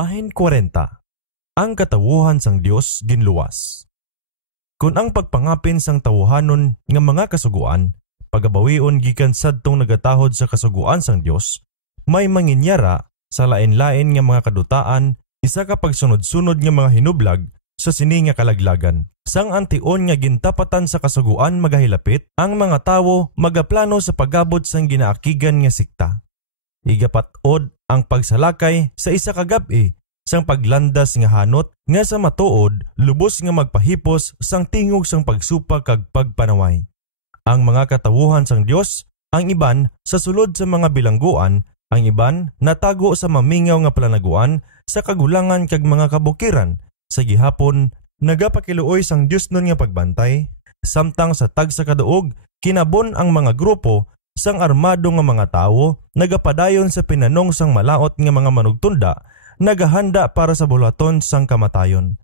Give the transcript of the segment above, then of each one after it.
Bahin 40. Ang katawuhan sang Dios ginluwas. Kung ang pagpangapin sang tawuhanon nga mga kasuguan, pagabawion gikan sadtong nagatahod sa kasuguan sang Dios, may manginyara sa lain-lain nga mga kadutaan, isa ka pagsunod-sunod nga mga hinublag sa sini nga kalaglagan. Sang antion nga gintapatan sa kasuguan magahilapit, ang mga tawo magaplano sa pagabot sang ginaakigan nga sikta. Igapat-od ang pagsalakay sa isa ka gabi sang paglandas nga hanot nga sa matuod lubos nga magpahipos sang tingog sang pagsupa kag pagpanaway. Ang mga katawuhan sang Dios, ang iban sa sulod sa mga bilangguan, ang iban natago sa mamingaw nga palanaguan sa kagulangan kag mga kabukiran. Sa gihapon nagapakiluoy sang Dios nun nga pagbantay, samtang sa tag sa kadaog kinabon ang mga grupo sang armado nga mga tawo nagapadayon sa pinanong sang malaot nga mga manugtunda, nagahanda para sa bulaton sang kamatayon.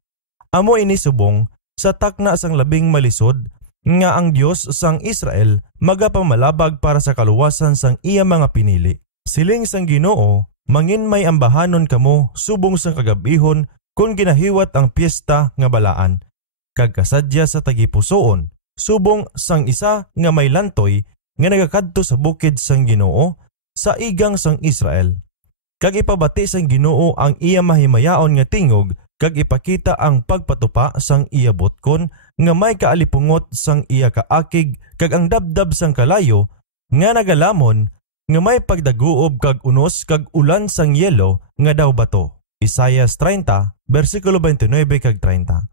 Amo ini subong sa takna sang labing malisod nga ang Dios sang Israel magapamalabag para sa kaluwasan sang iya mga pinili. Siling sang Ginoo, mangin may ambahanon kamo subong sang kagabihon kung ginahiwat ang piyesta nga balaan. Kag kasadya sa tagipusoon, subong sang isa nga may lantoy nga nagakadto sa bukid sang Ginoo sa igang sang Israel. Kag ipabati sang Ginoo ang iya mahimayaon nga tingog kag ipakita ang pagpatupa sang iya botkon nga may kaalipungot sang iya kaakig kag ang dabdab sang kalayo nga nagalamon nga may pagdaguob kag unos kag ulan sang yelo nga daw bato. Isaias 30 versikulo 29 kag 30.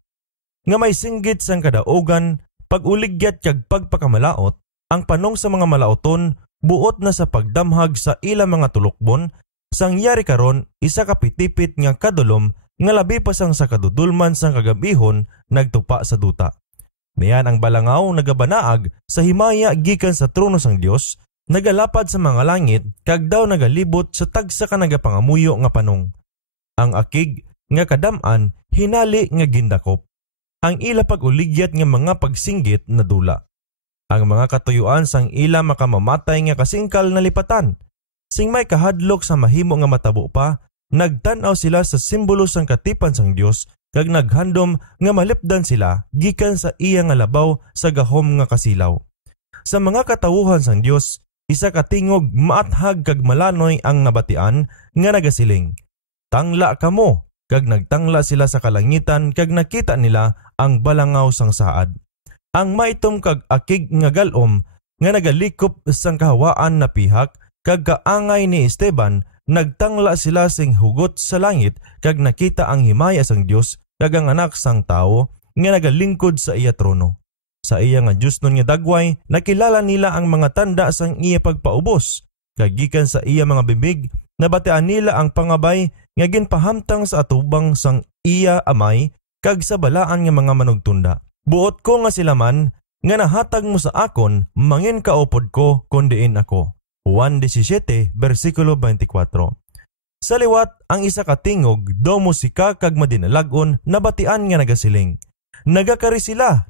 Nga may singgit sang kadaugan pag-uligyat kag pagpakamalaot, ang panong sa mga malaoton buot na sa pagdamhag sa ila mga tulukbon, sang yari karon isa ka pitipit nga kadulom nga labi pa sang sa kadudulman sang kagabihon nagtupa sa duta. Niyan ang balangaw nagabanaag sa himaya gikan sa trono sang Dios, nagalapad sa mga langit kag daw nagalibot sa tagsa ka nagapangamuyo nga panong. Ang akig nga kadam-an hinali nga gindakop, ang ila pag-uligyat nga mga pagsinggit na dula. Ang mga katuyuan sang ila makamamatay nga kasingkal na lipatan. Sing may kahadlok sa mahimo nga matabo pa, nagtanaw sila sa simbolo sang katipan sang Dios kag naghandom nga malipdan sila gikan sa iya nga labaw sa gahom nga kasilaw. Sa mga katawuhan sang Dios, isa ka tingog maathag kag malanoy ang nabatian nga nagasiling, "Tangla kamo," kag nagtangla sila sa kalangitan kag nakita nila ang balangaw sang saad. Ang maitom kag akig nga galom nga nagalikop sang kahawaan na pihak kag kaangay ni Esteban, nagtangla sila sing hugot sa langit kag nakita ang himaya sang Dios kag ang anak sang tao nga nagalingkod sa iya trono. Sa iya nga Dios nun nga dagway, nakilala nila ang mga tanda sang iya pagpaubos, kag gikan sa iya mga bibig nabatian nila ang pangabay nga ginpahamtang sa atubang sang iya amay kag sa balaan nga mga manugtunda. Buot ko nga sila man, nga nahatag mo sa akon, mangin kaupod ko kundiin ako. Juan 17, versikulo 24. Sa liwat, ang isa ka tingog, do musika kag madinalagon, nabatian nga nagasiling. Nagakari sila,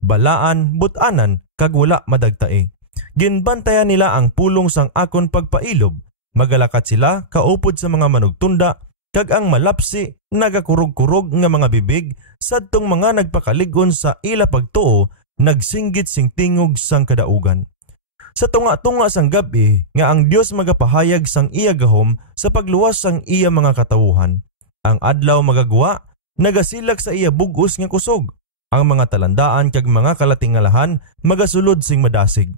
balaan, butanan, kag wala madagtae. Ginbantayan nila ang pulong sang akon pagpailob, magalakat sila, kaupod sa mga manugtunda, kag ang malapsi, nagakurog-kurog nga mga bibig, sadtong mga nagpakaligon sa ila pagtuo, nagsinggit sing tingog sang kadaugan. Sa tunga-tunga sang gabi, nga ang Dios magapahayag sang iya gahom sa pagluwas sang iya mga katawuhan. Ang adlaw magagwa, nagasilak sa iya bugos nga kusog. Ang mga talandaan kag mga kalatingalahan, magasulod sing madasig.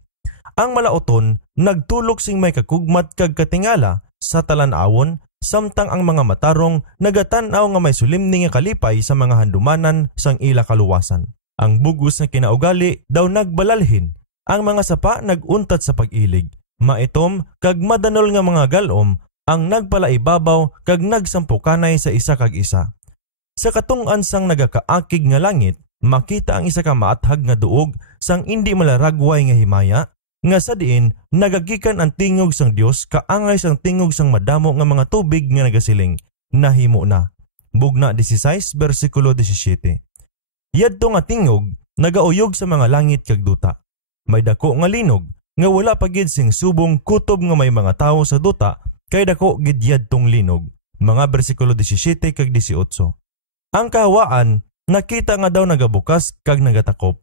Ang malaoton, nagtulok sing may kakugmat kag katingala sa talanawon, samtang ang mga matarong nagatanaw nga may sulimni nga kalipay sa mga handumanan sang ila kaluwasan. Ang bugos na kinaugali daw nagbalalhin, ang mga sapa naguntat sa pag-ilig. Maitom kag madanol nga mga galom ang nagpalaibabaw kag nagsampukanay sa isa kag isa. Sa katung-an sang nagakaakig nga langit, makita ang isa ka maathag nga duog sang indi malaragway nga himaya, nga sa diin nagagikan ang tingog sang Dios kaangay sang tingog sang madamo nga mga tubig nga nagasiling, "Nahimo na." Bugna 16 versikulo 17. Yadto nga tingog nagauyog sa mga langit kag duta. May dako nga linog nga wala pa gid sing subong kutob nga may mga tawo sa duta, kay dako gid yadtong linog. mga bersikulo 17 kag 18. Ang kahawaan nakita nga daw nagabukas kag nagatakop.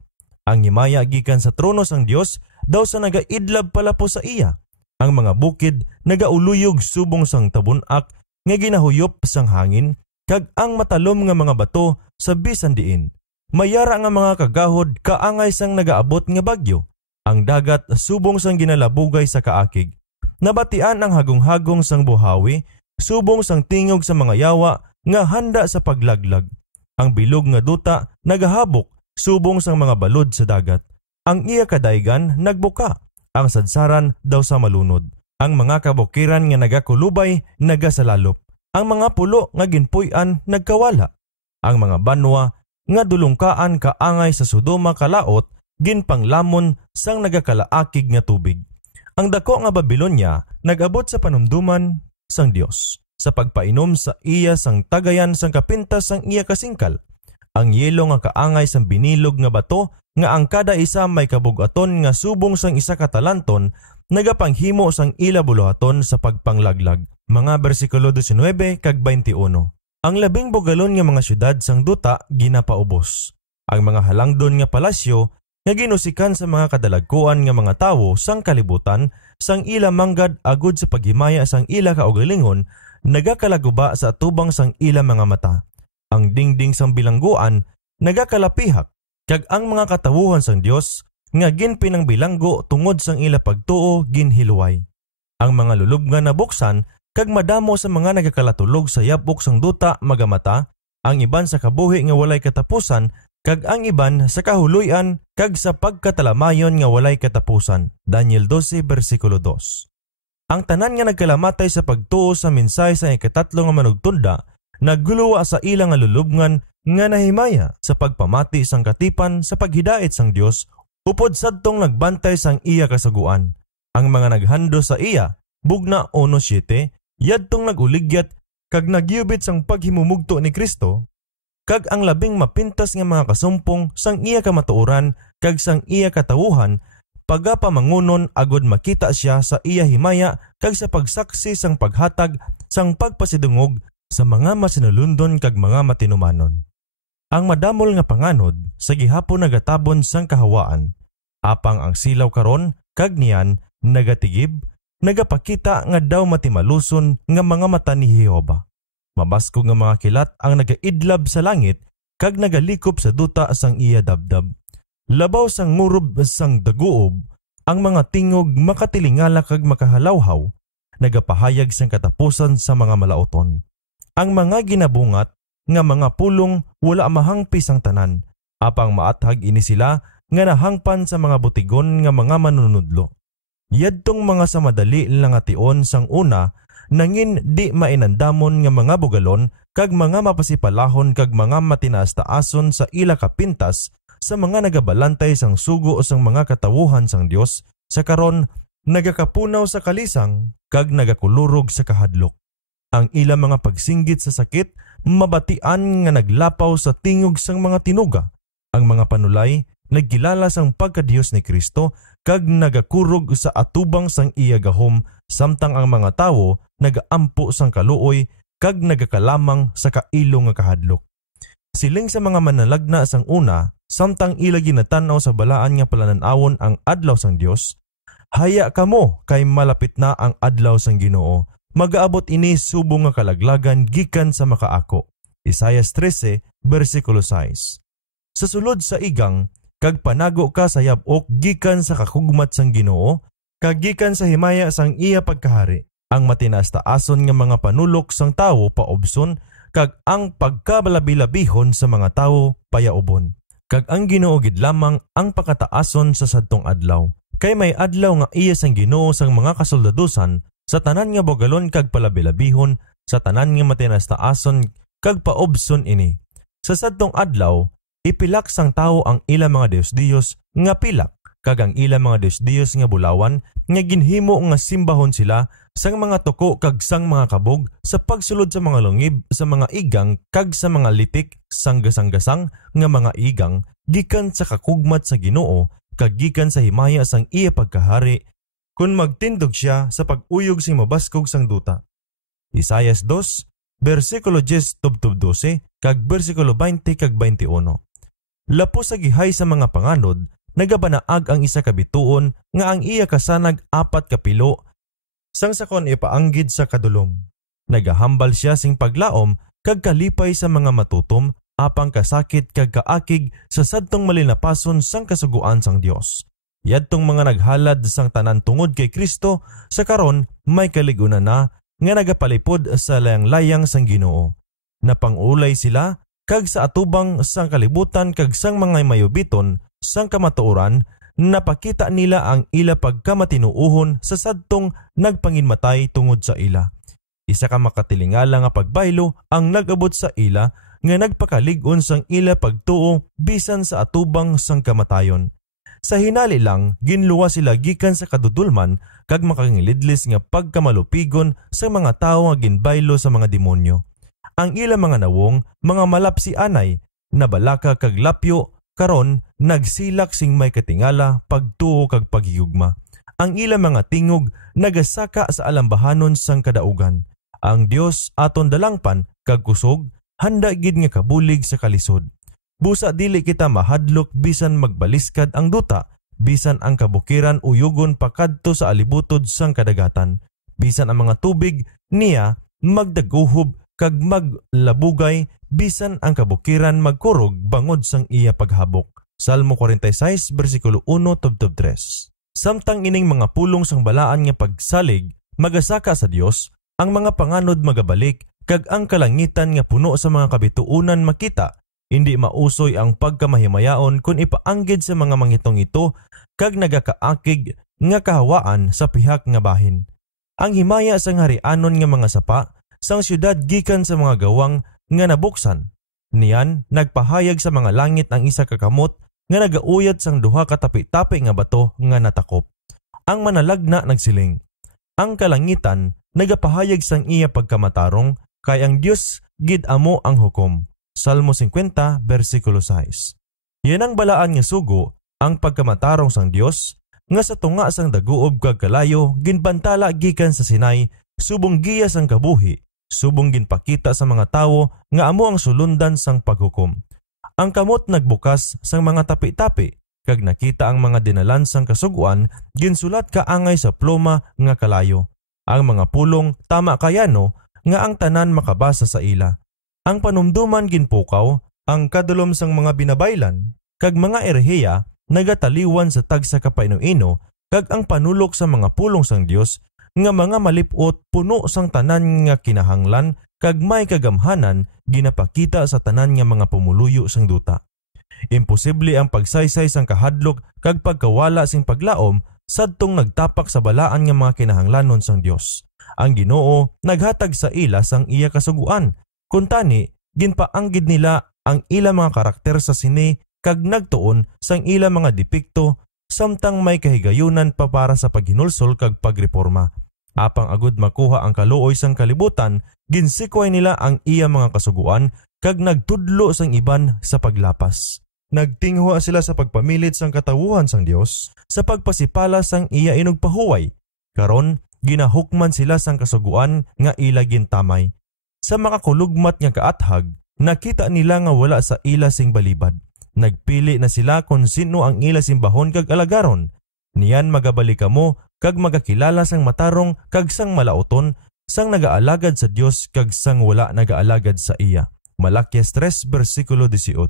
Ang himaya gikan sa trono sang Dios daw sa nagaidlab pala po sa iya. Ang mga bukid nagauluyog subong sang tabunak nga ginahuyop sang hangin kag ang matalom nga mga bato sa bisan diin. Mayara nga mga kagahod kaangay sang nagaabot nga bagyo. Ang dagat subong sang ginalabugay sa kaakig. Nabatian ang hagong-hagong sang buhawi subong sang tingog sa mga yawa nga handa sa paglaglag. Ang bilog nga duta nagahabok subong sang mga balod sa dagat. Ang iya kadaygan nagbuka, ang sadsaran daw sa malunod. Ang mga kabukiran nga nagakulubay nagasalalop. Ang mga pulo nga ginpuy-an nagkawala. Ang mga banwa nga dulungkaan kaangay sa Sodoma kalaot ginpanglamon sang nagakalaakig nga tubig. Ang dako nga Babilonya nagabot sa panumduman sang Dios sa pagpainom sa iya sang tagayan sang kapintas sang iya kasingkal. Ang yelo nga kaangay sang binilog nga bato nga ang kada isa may kabugaton nga subong sang isa ka talanton nagapanghimo sang ila buluhaton sa pagpanglaglag. Mga bersikulo 19 kag 21. Ang labing bugalon nga mga syudad sang duta ginapaubos. Ang mga halangdon nga palasyo nga ginusikan sa mga kadalagkuan nga mga tawo sang kalibutan sang ila manggad agud sa paghimaya sang ila kaugalingon nagakalaguba sa atubang sang ila mga mata. Ang dingding sang bilangguan nagakalapihak kag ang mga katawuhan sang Dios nga ginpinang bilanggo tungod sang ila pagtuo ginhiluway. Ang mga lulubngan nabuksan kag madamo sa mga nagakalatulog sa yapok sang duta magamata, ang iban sa kabuhi nga walay katapusan kag ang iban sa kahuluyan kag sa pagkatalamayon nga walay katapusan. Daniel 12 bersikulo 2. Ang tanan nga nagkalamatay sa pagtuo sa mensahe sa ikatatlo nga manugtunda nagguluwa sa ilang nga lulubngan nga nahimaya sa pagpamati sang katipan sa paghidait sang Dios upod sadtong nagbantay sang iya kasaguan. Ang mga naghando sa iya bugna 1:7 yadtong naguligyat kag nagyubit sang paghimumugto ni Kristo kag ang labing mapintas nga mga kasumpong sang iya kamatuoran kag sang iya katawuhan pagapamangunon agud makita siya sa iya himaya kag sa pagsaksi sang paghatag sang pagpasidungog sa mga masinulundon kag mga matinumanon. Ang madamol nga panganod sa gihapon nagatabon sang kahawaan. Apang ang silaw karon kag niyan nagatigib, nagapakita nga daw matimaluson nga mga mata ni Jehova. Mabasko nga mga kilat ang nagaidlab sa langit kag nagalikop sa duta sang iya dabdab. Labaw sang ngurob sang daguob, ang mga tingog makatilingala kag makahalawhaw, nagapahayag sang katapusan sa mga malauton. Ang mga ginabungat nga mga pulong wala mahangpi sang tanan, apang maathag ini sila nga nahangpan sa mga butigon nga mga manunudlo. Yadtong mga sa madali lang ation sang una, nangin di mainandamon nga mga bugalon kag mga mapasipalahon kag mga matinaas-taason sa ila kapintas sa mga nagabalantay sang sugo o sang mga katawuhan sang Dios sa karon nagakapunaw sa kalisang kag nagakulurog sa kahadlok. Ang ila mga pagsinggit sa sakit mabatian nga naglapaw sa tingog sang mga tinuga. Ang mga panulay naggilala sang pagkadiyos ni Kristo kag nagakurog sa atubang sang iya gahom samtang ang mga tawo nagaampo sang kaluoy kag nagakalamang sa kailo nga kahadlok. Siling sa mga manalagna sang una samtang ila ginatanaw sa balaan nga palananawon ang adlaw sang Dios, haya kamo kay malapit na ang adlaw sang Ginoo. Magaabot ini subong nga kalaglagan gikan sa makaako. Isaias 13 bersikulo 6. Sa sulod sa igang kag panago ka sa yabok gikan sa kakugmat sang Ginoo kag gikan sa himaya sang iya pagkahari. Ang matinaas-taason nga mga panulok sang tawo paobson kag ang pagkabalabi-labihon sa mga tawo payaubon. Kag ang Ginoo gid lamang ang pakataason sa sadtong adlaw. Kay may adlaw nga iya sang Ginoo sang mga kasoldadusan sa tanan nga bogalon kag palabilabihon sa tanan nga matinaas-taason kag paobson ini. Sa sadtong adlaw ipilak sang tawo ang ila mga Dios-Dios nga pilak kag ang ila mga Dios-Dios nga bulawan nga ginhimo nga simbahon sila sang mga tuko kag sang mga kabog sa pagsulod sa mga lungib sa mga igang kag sa mga litik sang gasang-gasang nga mga igang gikan sa kakugmat sa Ginoo kag gikan sa himaya sang iya pagkahari kun magtindog siya sa pag-uyog sing mabaskog sang duta. Isaias 2 bersikulo 10 tubtub 12 kag bersikulo 20 kag 21. Lapo sa gihay sa mga panganod, nagabanaag ang isa ka bituon nga ang iya kasanag 4 ka pilo sang sakon ipaanggid sa kadulom. Nagahambal siya sing paglaom kag kalipay sa mga matutom apang kasakit kag kaakig sa sadtong malinapason sang kasuguan sang Dios. Yadtong mga naghalad sang tanan tungod kay Kristo sa karon may kaligunan na nga nagapalipod sa layang-layang sang Ginoo. Napangulay sila kag sa atubang sang kalibutan kag sang mga mayubiton sang kamatuoran, napakita nila ang ila pagkamatinuuhon sa sadtong nagpanginmatay tungod sa ila. Isa ka makatilingala nga pagbaylo ang nagabot sa ila nga nagpakalig-on sang ila pagtuo bisan sa atubang sang kamatayon. Sa hinali lang, ginluwa sila gikan sa kadudulman kag makangilidlis nga pagkamalupigon sa mga tao nga ginbaylo sa mga demonyo. Ang ila mga nawong, mga malapsi anay, nabalaka kag lapyo, karon nagsilak sing may katingala pagtuo kag paghigugma. Ang ila mga tingog nagasaka sa alambahanon sang kadaugan. Ang Dios aton dalangpan kag kusog handa gid nga kabulig sa kalisod. Busa dili kita mahadlok bisan magbaliskad ang duta, bisan ang kabukiran uyugon pakadto sa alibutod sang kadagatan. Bisan ang mga tubig niya magdaguhob kag maglabugay, bisan ang kabukiran magkurog bangod sang iya paghabok. Salmo 46 bersikulo 1 tubtub 3. Samtang ining mga pulong sang balaan nga pagsalig magasaka sa Dios, ang mga panganod magabalik kag ang kalangitan nga puno sa mga kabituunan makita. Hindi mausoy ang pagkamahimayaon kung ipaanggid sa mga mangitong ito kag nagakaakig nga kahawaan sa pihak nga bahin. Ang himaya sang harianon nga mga sapa sang syudad gikan sa mga gawang nga nabuksan. Niyan nagpahayag sa mga langit ang isa ka kamot nga nagauyat sang duha ka tapi-tapi nga bato nga natakop. Ang manalagna nagsiling. Ang kalangitan nagapahayag sang iya pagkamatarong kay ang Dios gid amo ang hukom. Salmo 50 bersikulo 6. Yan ang balaan nga sugo, ang pagkamatarong sang Dios nga sa tunga sang daguob kag kalayo ginbantala gikan sa Sinai, subong giya sang kabuhi, subong ginpakita sa mga tawo nga amo ang sulundan sang paghukom. Ang kamot nagbukas sang mga tapi-tapi kag nakita ang mga dinalan sang kasuguan ginsulat kaangay sa pluma nga kalayo. Ang mga pulong tama kayano nga ang tanan makabasa sa ila. Ang panumduman ginpukaw, ang kadulom sang mga binabaylan, kag mga erehiya nagataliwan sa tagsa kapainuino, kag ang panulok sa mga pulong sang Dios nga mga malipot puno sang tanan nga kinahanglan kag may kagamhanan ginapakita sa tanan nga mga pumuluyo sang duta. Imposible ang pagsaysay sang kahadlok kag pagkawala sing paglaom sadtong nagtapak sa balaan nga mga kinahanglanon sang Dios. Ang Ginoo naghatag sa ila sang iya kasuguan. Kuntani, ginpaanggid nila ang ila mga karakter sa sine kag nagtuon sang ila mga depekto samtang may kahigayunan pa para sa paghinulsol kag pagreforma. Apang agud makuha ang kaluoy sang kalibutan, ginsikway nila ang iya mga kasuguan kag nagtudlo sang iban sa paglapas. Nagtinghua sila sa pagpamilit sang katawuhan sang Dios sa pagpasipala sang iya inugpahuway. Karon, ginahukman sila sang kasuguan nga ila gintamay. Sa makakulugmat nga kaathag, nakita nila nga wala sa ila sing balibad. Nagpili na sila kung sino ang ila simbahon kag alagaron. Niyan magabalik kamo kag magakilala sang matarong kag sang malauton, sang nagaalagad sa Dios kag sang wala nagaalagad sa iya. Malakias 3 bersikulo 18.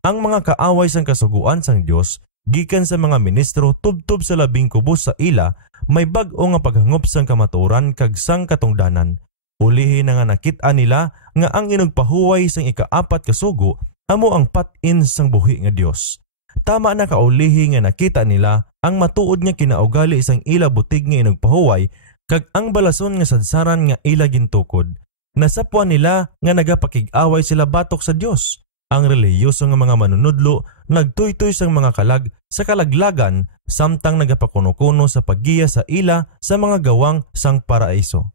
Ang mga kaaway sang kasuguan sang Dios gikan sa mga ministro tubtob sa labing kubos sa ila, may bag-o nga paghangop sang kamatuoran kag sang katungdanan. Ulihin na nga nakita nila nga ang inugpahuway sang ikaapat kasugo amo ang patin sang buhi nga Dios. Tama na kaulihi nga nakita nila ang matuod nga kinaugali sang ila butig nga inugpahuway kag ang balason nga sadsaran nga ila gintukod. Nasapwan nila nga nagapakig-away sila batok sa Dios. Ang relihiyoso nga mga manunudlo nagtuytoy sang mga kalag sa kalaglagan samtang nagapakuno-kuno sa paggiya sa ila sa mga gawang sang paraiso.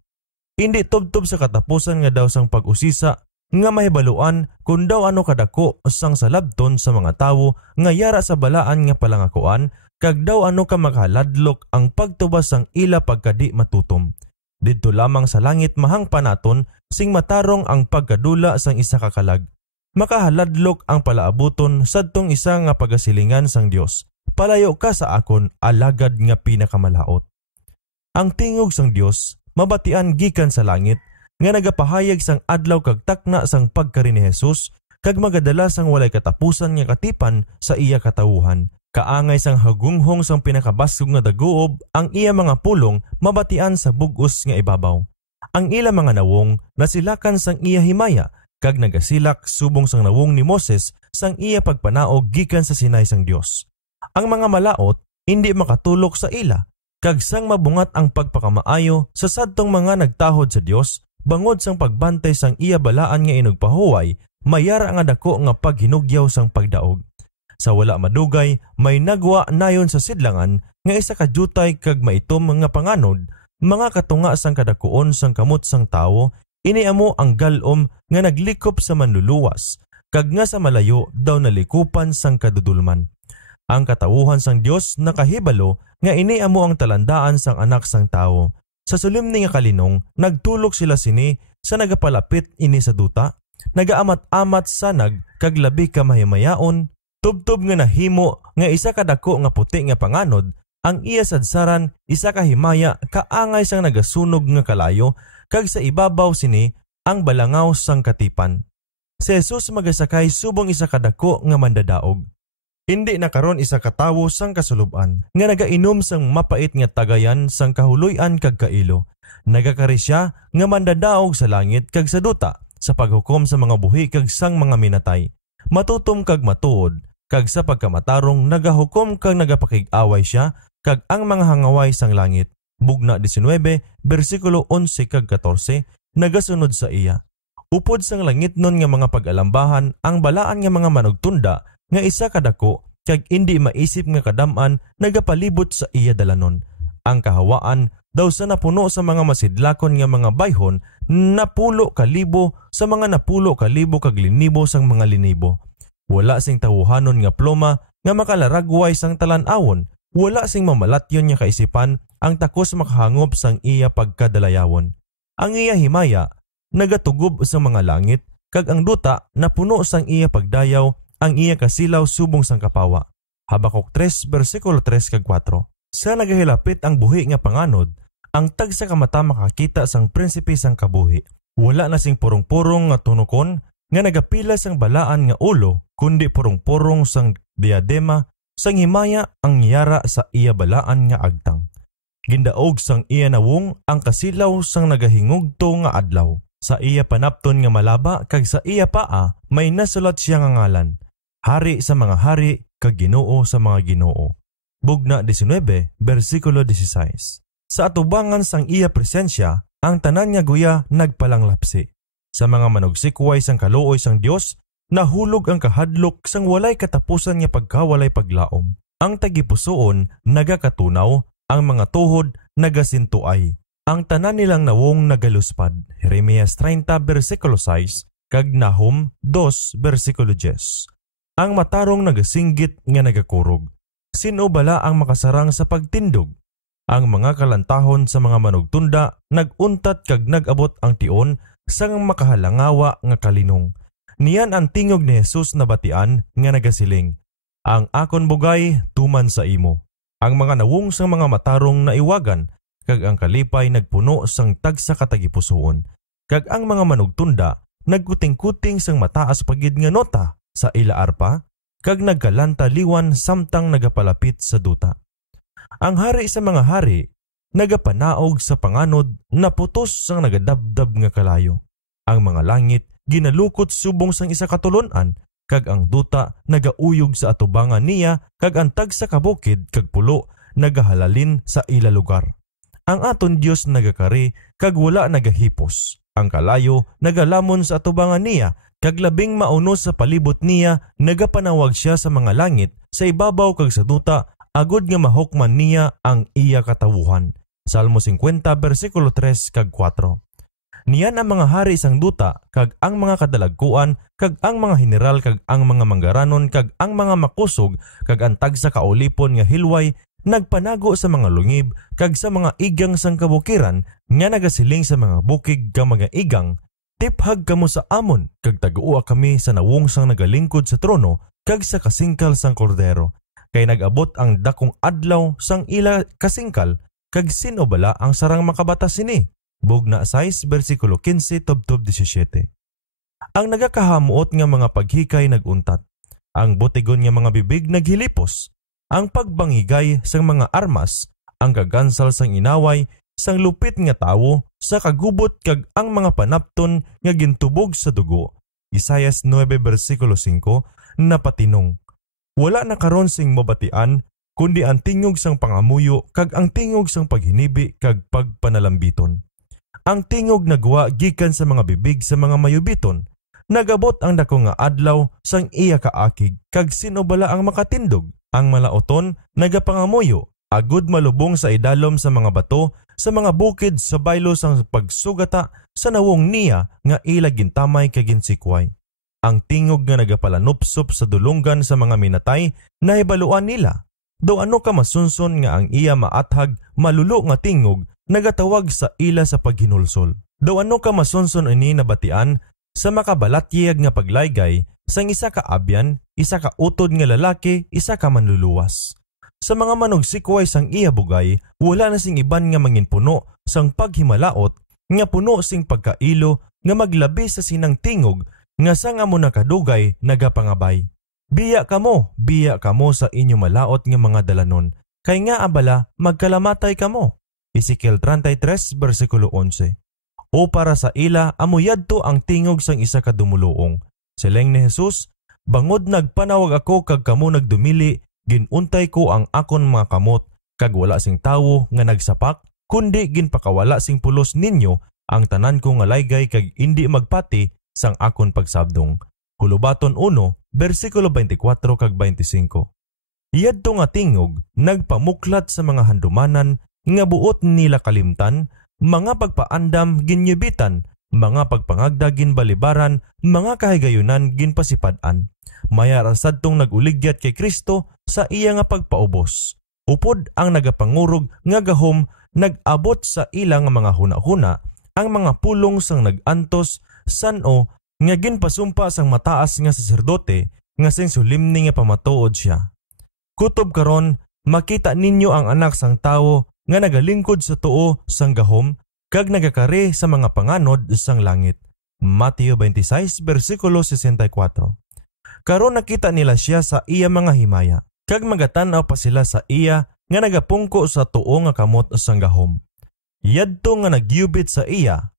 Hindi tubtob sa katapusan nga daw sang pag-usisa nga mahibaluan kung daw ano kadako sang salabton sa mga tawo nga yara sa balaan nga palangakuan kag daw ano ka makaladlok ang pagtubas sang ila pagkadi matutom. Didto lamang sa langit mahangpa naton sing matarong ang pagkadula sang isa ka kalag. Makahaladlok ang palaabuton sadtong isa nga pagasilingan sang Dios. Palayo ka sa akon, alagad nga pinakamalaot. Ang tingog sang Dios mabatian gikan sa langit nga nagapahayag sang adlaw kag takna sang pagkari ni Jesus kag magadala sang walay katapusan nga katipan sa iya katawuhan. Kaangay sang hagunghong sang pinakabasog nga daguob ang iya mga pulong mabatian sa bug-os nga ibabaw. Ang ila mga nawong nasilakan sang iya himaya kag nagasilak subong sang nawong ni Moses sang iya pagpanaog gikan sa Sinai sang Dios. Ang mga malaot hindi makatulok sa ila kag sang mabungat ang pagpakamaayo sa sadtong mga nagtahod sa Dios bangod sang pagbantay sang iya balaan nga inugpahuway mayara nga dako nga paghinugyaw sang pagdaog. Sa wala madugay, may nagwa nayon sa sidlangan nga isa ka jutay kag maitom nga panganod, mga katunga sang kadakuon sang kamot sang tawo, iniamo ang galom nga naglikop sa manluluwas, kag nga sa malayo daw nalikupan sang kadudulman. Ang katawuhan sang Dios nakahibalo nga iniamo ang talandaan sang anak sang tawo. Sa sulimni nga kalinong, nagtulok sila sini sa nagapalapit ini sa duta, nagaamat-amat sanag kag labi ka mahimayaon, tubtob nga nahimo nga isa kadako nga puti nga panganod, ang iya sadsaran isa ka himaya kaangay sang nagasunog nga kalayo kag sa ibabaw sini ang balangaw sang katipan. Si Jesus magasakay subong isa kadako nga mandadaog. Hindi na karon isa ka tawo sang kasuluban nga nagainom sang mapait nga tagayan sang kahuluy-an kag kailo. Nagakari siya nga mandadaog sa langit kag sa duta sa paghukom sa mga buhi kag sang mga minatay. Matutom kag matuod kag sa pagkamatarong nagahukom kag nagapakig-away siya kag ang mga hangaway sang langit. Bugna 19 bersikulo 11 kag 14 nagasunod sa iya. Upod sang langit nun nga mga pag-alambahan ang balaan nga mga manugtunda nga isa kadako kag hindi maisip nga kadam-an nagapalibot sa iya dalanon. Ang kahawaan daw sa napuno sa mga masidlakon nga mga bayhon napulo kalibo sa mga napulo kalibo kag linibo sang mga linibo. Wala sing tawuhanon nga ploma nga makalaragway sang talan-awon. Wala sing mamalatyon nga kaisipan ang takos makahangop sang iya pagkadalayawon. Ang iya himaya nagatugob sa mga langit kag ang duta napuno sang iya pagdayaw, ang iya kasilaw subong sang kapawa. Habakuk 3 bersikulo 3 kag 4. Sa nagahilapit ang buhi nga panganod, ang tagsa kamata makakita sang prinsipe sang kabuhi. Wala na sing purong-purong nga tunukon nga nagapila sang balaan nga ulo, kundi purong-purong sang diadema sang himaya ang yara sa iya balaan nga agtang. Gindaog sang iya nawong ang kasilaw sang nagahingugto nga adlaw. Sa iya panapton nga malaba kag sa iya paa may nasulat siya nga ngalan, Hari sa mga hari kag Ginoo sa mga ginoo. Bugna 19 bersikulo 16. Sa atubangan sang iya presensya, ang tanan nga guya nagpalanglapsi. Sa mga manugsikway sang kaluoy sang Dios, nahulog ang kahadlok sang walay katapusan nga pagkawalay paglaom. Ang tagipusoon nagakatunaw, ang mga tuhod nagasintuay. Ang tanan nilang nawong nagaluspad. Jeremias 30 bersikulo 6 kag Nahum 2 bersikulo 10. Ang matarong nagasinggit nga nagakurog. Sino bala ang makasarang sa pagtindog? Ang mga kalantahon sa mga manugtunda naguntat kag nagabot ang tion sang makahalangawa nga kalinong. Niyan ang tingog ni Jesus na batian nga nagasiling, ang akon bugay tuman sa imo. Ang mga nawong sang mga matarong naiwagan kag ang kalipay nagpuno sang tagsa katagipusoon. Kag ang mga manugtunda nagkuting-kuting sang mataas pagid nga nota sa ila arpa kag nagkalanta liwan samtang nagapalapit sa duta. Ang hari sa mga hari nagapanaog sa panganod naputos sang nagadabdab nga kalayo. Ang mga langit ginalukot subong sang isa katulunan kag ang duta nagauyog sa atubangan niya kag ang tagsa ka bukid kag pulo nagahalalin sa ila lugar. Ang aton Dios nagakari kag wala nagahipos. Ang kalayo nagalamon sa atubangan niya kag labing maunos sa palibot niya nagapanawag siya sa mga langit sa ibabaw kag sa duta agod nga mahukman niya ang iya katawuhan. Salmo 50 bersikulo 3 kag 4. Niyan ang mga hari sang duta kag ang mga kadalagkuan kag ang mga general kag ang mga manggaranon kag ang mga makusog kag ang tagsa kaulipon nga hilway nagpanago sa mga lungib kag sa mga igang sang kabukiran nga nagasiling sa mga bukig nga mga igang Tiphag kamo sa amon kag taguwa kami sa nawong sang nagalingkod sa trono kag sa kasingkal sang kordero. Kay nag-abot ang dakong adlaw sang ila kasingkal kag sino bala ang sarang makabatas sini. Bugna 6 bersikulo 15 tubtob 17. Ang nagakahamuot nga mga paghikay naguntat. Ang butigon nga mga bibig naghilipos. Ang pagbangigay sang mga armas, ang kagansal sang inaway, sang lupit nga tawo, sa kagubot kag ang mga panapton nga gintubog sa dugo. Isaias 9 bersikulo 5 na patinong. Wala na karon sing mabatian kundi ang tingog sang pangamuyo kag ang tingog sang paghinibi kag pagpanalambiton. Ang tingog nagwa gikan sa mga bibig sa mga mayubiton. Nagabot ang dako nga adlaw sang iya kaakig kag sino bala ang makatindog. Ang malaoton nagapangamuyo agud malubong sa idalom sa mga bato sa mga bukid sa baylo sang pagsugata sa nawong niya nga ila gintamay kag ginsikway. Ang tingog nga nagapalanupsop sa dulunggan sa mga minatay nahibaluan nila. Do ano ka masunson nga ang iya maathag malulo nga tingog nagatawag sa ila sa paghinulsol. Do ano ka masunson ini nabatian sa makabalatyag nga paglaygay sang isa ka abyan, isa ka utod nga lalaki, isa ka manluluwas. Sa mga manugsikway sang iya bugay, wala na sing iban nga manginpuno sang paghimalaot nga puno sing pagkailo nga maglabi sa sinang tingog nga sang amo nakadugay nagapangabay. Biya kamo sa inyo malaot nga mga dalanon, kay nga abala magkalamatay kamo. Ezekiel 33 bersikulo 11. O para sa ila amuyadto ang tingog sang isa ka dumuluong. Sileng ni Jesus, bangod nagpanawag ako kag kamo nagdumili, ginuntay ko ang akon mga kamot, kag wala sing tawo nga nagsapak, kundi ginpakawala sing pulos ninyo ang tanan ko nga laygay kag indi magpati sang akon pagsabdong. Hulubaton 1, bersikulo 24 kag 25. Iyadto nga tingog, nagpamuklat sa mga handumanan, nga buot nila kalimtan, mga pagpaandam ginyubitan, mga pagpangagda ginbalibaran, mga kahigayunan ginpasipadan. Mayarasad tong naguligyat kay Kristo sa iya nga pagpaubos. Upod ang nagapangurog nga gahom nag-abot sa ilang mga huna-huna, ang mga pulong sang nag-antos sano nga ginpasumpa sang mataas nga saserdote nga sing sulimni nga pamatuod siya. Kutob karon makita ninyo ang anak sang tawo nga nagalingkod sa tuo sang gahom kag nagakari sa mga panganod sang langit. Mateo 26 bersikulo 64. Karon nakita nila siya sa iya mga himaya, kag magatan-aw pa sila sa iya nga nagapungko sa tuo nga kamot sang gahom. Yadto nga nagyubit sa iya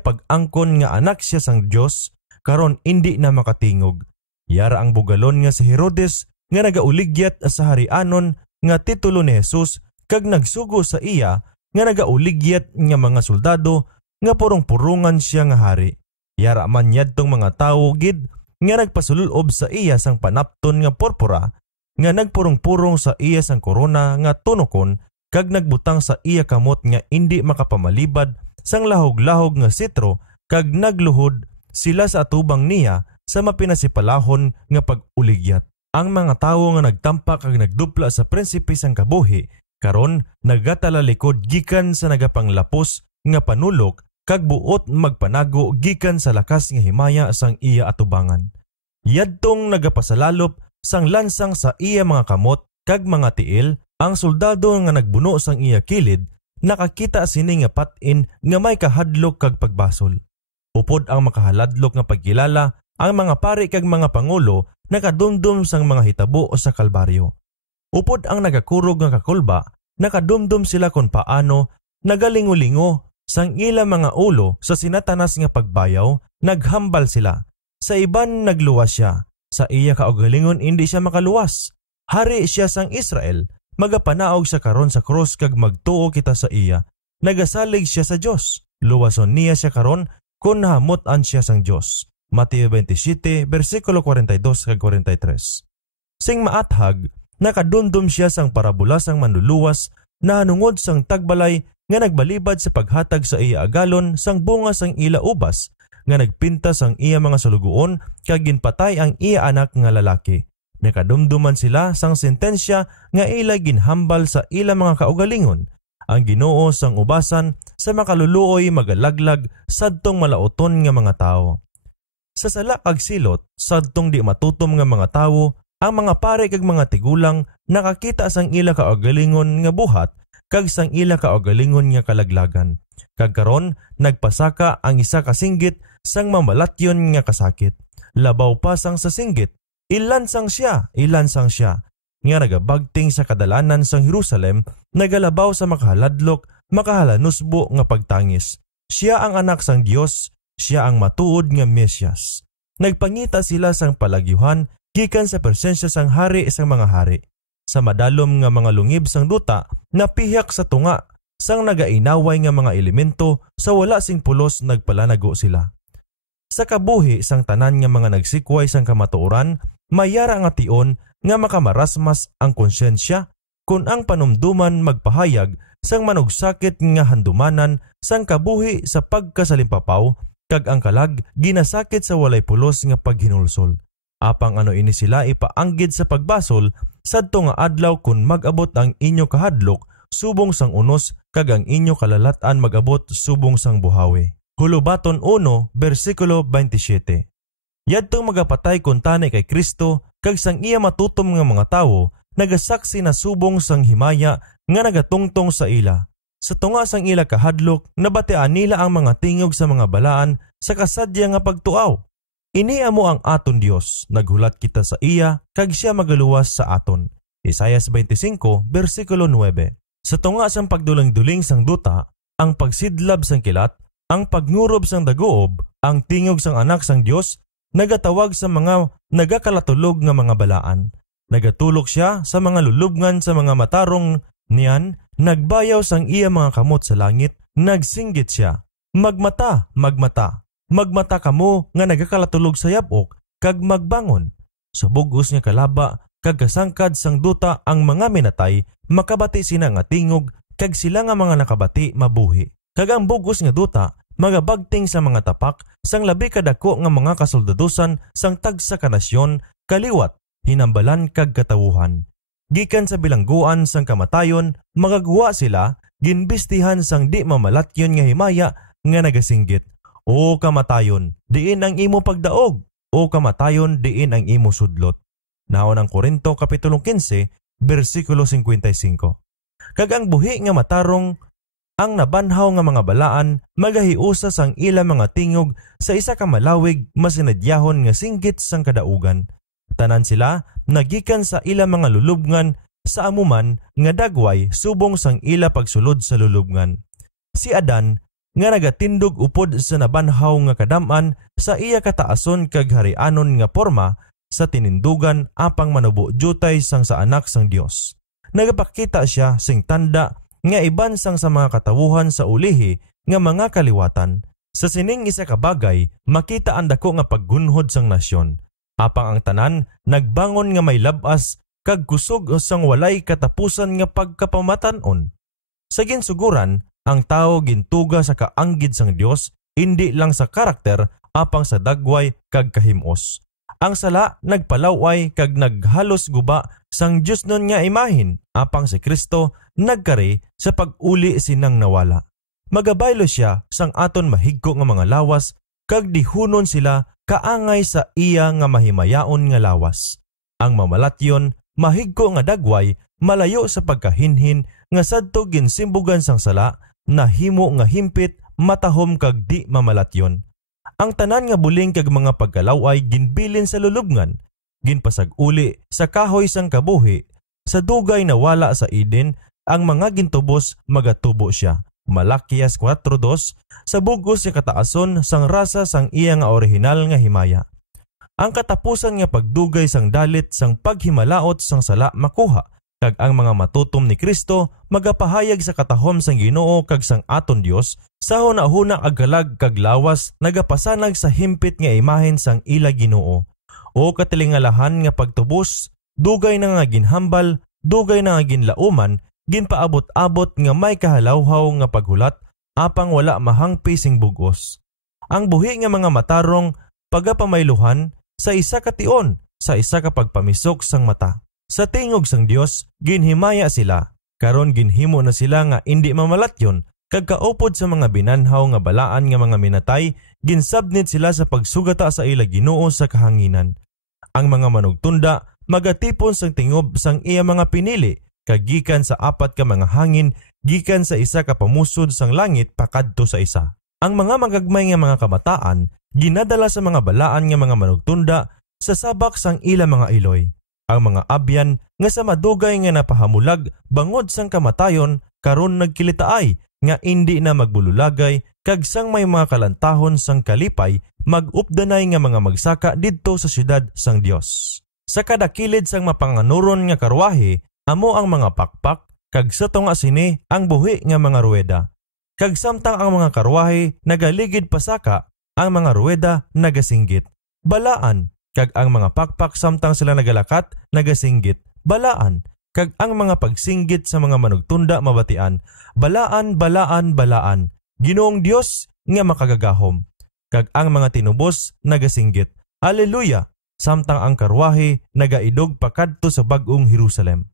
pag-angkon nga anak siya sang Dios, karon indi na makatingog. Yara ang bugalon nga si Herodes nga nagauligyat sa harianon nga titulo ni Jesus kag nagsugo sa iya nga nagauligyat nga mga soldado nga purong-purungan siya nga hari. Yara man yadtong mga tawo gid nga nagpasululob sa iya sang panapton nga porpora, nga nagpurong-purong sa iya sang korona nga tunokon kag nagbutang sa iya kamot nga indi makapamalibad sang lahog-lahog nga sitro kag nagluhod sila sa atubang niya sa mapinasipalahon nga pag-uligyat. Ang mga tawo nga nagtampak kag nagdupla sa prinsipe sang kabuhi karon nagatala likod gikan sa nagapanglapos nga panulok kag buot magpanago gikan sa lakas nga himaya sang iya atubangan. Yadtong nagapasalalop sang lansang sa iya mga kamot kag mga tiil, ang soldado nga nagbuno sang iya kilid nakakita sini nga patin nga may kahadlok kag pagbasol. Upod ang makahaladlok nga pagkilala, ang mga pari kag mga pangulo nakadumdum sang mga hitabo sa Kalbaryo. Upod ang nagakurog nga kakulba, nakadumdum sila kung paano nagalingo-lingo sang ila mga ulo sa sinatanas nga pagbayaw, naghambal sila. Sa iban nagluwas siya, sa iya kaugalingon hindi siya makaluwas. Hari siya sang Israel, magapanaog siya karon sa cross kag magtuo kita sa iya. Nagasalig siya sa Dios, luwason niya siya karon kung nahamutan siya sang Dios. Mateo 27 bersikulo 42 kag 43. Sing maathag, nakadumdum siya sang parabola sang manluluwas na hanungod sang tagbalay nga nagbalibad sa paghatag sa iya agalon sang bunga sang ila ubas nga nagpinta sang iya mga sulugoon kag ginpatay ang iya anak nga lalaki. Nakadumduman sila sang sentensya nga ila ginhambal sa ila mga kaugalingon. ang Ginoo sang ubasan sa makaluluoy magalaglag sadtong malauton nga mga tawo. Sa sala kag silot sadtong di matutom nga mga tawo, ang mga pare kag mga tigulang nakakita sang ila kaugalingon nga buhat kag sang ila kaugalingon nga kalaglagan. Kag karon nagpasaka ang isa ka singgit sang mamalatyon nga kasakit. Labaw pa sang sa singgit, ilansang siya. Nga nagabagting sa kadalanan sang Jerusalem, nagalabaw sa makahaladlok, makahalanusbo nga pagtangis. Siya ang anak sang Dios, siya ang matuod nga Mesyas. Nagpangita sila sang palagyuhan, gikan sa presensya sang hari sang mga hari. Sa madalom nga mga lungib sang duta, napiyak sa tunga, sang nagainaway nga mga elemento, sa wala sing pulos nagpalanago sila. Sa kabuhi sang tanan nga mga nagsikway sang kamatuoran, mayara nga tion nga makamarasmas ang konsyensya kun ang panumduman magpahayag sang manugsakit nga handumanan sang kabuhi sa pagkasalimpapaw kag ang kalag ginasakit sa walay pulos nga paghinulsol. Apang ano ini sila ipaanggid sa pagbasol sadto nga adlaw kun mag-abot ang inyo kahadlok subong sang unos kag ang inyo kalalatan mag-abot subong sang buhawi. Hulubaton 1, versikulo 27. Yadtong magapatay kun tani kay Kristo kag sang iya matutom nga mga tawo nagasaksi na subong sang himaya nga nagatungtong sa ila. Sa tunga sang ila kahadlok nabatean nila ang mga tingog sa mga balaan sa kasadya nga pagtuaw. Iniya mo ang aton Dios, naghulat kita sa iya kag siya magaluwas sa aton. Isaias 25, versikulo 9. Sa tunga sang pagduling-duling sang duta, ang pagsidlab sang kilat, ang pagnurob sang dagoob, ang tingog sang anak sang Dios, nagatawag sa mga nagakalatulog nga mga balaan. Nagatulok siya sa mga lulubngan sa mga matarong niyan, nagbayaw sang iya mga kamot sa langit, nagsinggit siya. Magmata, magmata, magmata kamo nga nagakalatulog sa yabok, kag magbangon. Sa bugos nga kalaba, kag kasangkad sang duta ang mga minatay, makabati sina nga tingog, kag sila nga mga nakabati mabuhi. Kag ang bugos nga duta, magabagting sa mga tapak, sang labi kadako nga mga kasoldadusan sang tagsa ka nasyon, kaliwat, hinambalan kag katawuhan. Gikan sa bilangguan sang kamatayon, magagawa sila, ginbistihan sang di mamalatyon nga himaya nga nagasinggit. O kamatayon, diin ang imo pagdaog. O kamatayon, diin ang imo sudlot. Naon ang Korinto kapitulong 15, versikulo 55. Kag ang buhi nga matarong, ang nabanhaw nga mga balaan, magahiusa sang ila mga tingog sa isa ka malawig masinadyahon nga singgit sang kadaugan. Tanan sila, nagikan sa ila mga lulubngan sa amuman nga dagway subong sang ila pagsulod sa lulubngan. Si Adan, nga nagatindog upod sa nabanhaw nga kadaman sa iya kataason kag harianon nga porma sa tinindugan apang manubo jutay sang sa anak sang Dios. Nagapakita siya sing tanda nga iban sang sa mga katawuhan sa ulihi nga mga kaliwatan. Sa sining isa ka bagay, makita ang dako nga paggunhod sang nasyon. Apang ang tanan, nagbangon nga may labas, kag kusog sang walay katapusan nga pagkapamatanon. Sa ginsuguran, ang tao gintuga sa kaanggid sang Dios, hindi lang sa karakter, apang sa dagway kag kahimos. Ang sala nagpalaway kag naghalos guba sang Diyos nun nga imahin, apang si Kristo nagkari sa pag-uli sinang nawala. Magabaylo siya sang aton mahigko nga mga lawas, kag dihunon sila kaangay sa iya nga mahimayaon nga lawas. Ang mamalatyon, mahigko nga dagway, malayo sa pagkahinhin nga sadto ginsimbugan sang sala, nahimo nga himpit, matahom kag di mamalatyon. Ang tanan nga buling kag mga pagkalaway ginbilin sa lulubngan, ginpasag-uli sa kahoy sang kabuhi, sa dugay na wala sa Eden, ang mga gintubos magatubo siya. Malakias 4:2, sa bugos nga kataason sang rasa sang iya nga orihinal nga himaya. Ang katapusan nga pagdugay sang dalit sang paghimalaot sang sala makuha, kag ang mga matutom ni Kristo magapahayag sa katahom sang Ginoo kag sang aton Dios, sa hunahuna agkalag kag lawas nagapasanag sa himpit nga imahen sang ila Ginoo. O katilingalahan nga pagtubos, dugay na nga ginhambal, dugay na nga ginlauman, ginpaabot-abot nga may kahalawhaw nga paghulat, apang wala mahangpi sing bugos. Ang buhi nga mga matarong pagapamayluhan sa isa ka tion, sa isa ka pagpamisok sang mata. Sa tingog sang Dios, ginhimaya sila. Karon ginhimo na sila nga indi mamalatyon, kag kaupod sa mga binanhaw nga balaan nga mga minatay, ginsabnit sila sa pagsugata sa ila Ginoo sa kahanginan. Ang mga manugtunda magatipon sang tingob sang iya mga pinili, kag gikan sa apat ka mga hangin, gikan sa isa ka pamusod sang langit pakadto sa isa. Ang mga magagmay nga mga kamataan ginadala sa mga balaan nga mga manugtunda sa sabak sang ila mga iloy. Ang mga abyan nga sa madugay nga napahamulag bangod sang kamatayon karon nagkilitaay nga indi na magbululagay, kag sang may mga kalantahon sang kalipay mag-updanay nga mga magsaka didto sa syudad sang Dios. Sa kada kilid sang mapanganuron nga karwahe amo ang mga pakpak, kag sa tunga sini ang buhi nga mga ruweda. Kag samtang ang mga karwahe nagaligid pasaka, ang mga ruweda nagasinggit. Balaan, kag ang mga pakpak samtang sila nagalakat nagasinggit. Balaan, kag ang mga pagsinggit sa mga manugtunda mabatian. Balaan, balaan, balaan. Ginoong Dios nga makagagahom. Kag ang mga tinubos nagasinggit. Hallelujah! Samtang ang karwahe nagaidog pakadto sa bag-ong Jerusalem.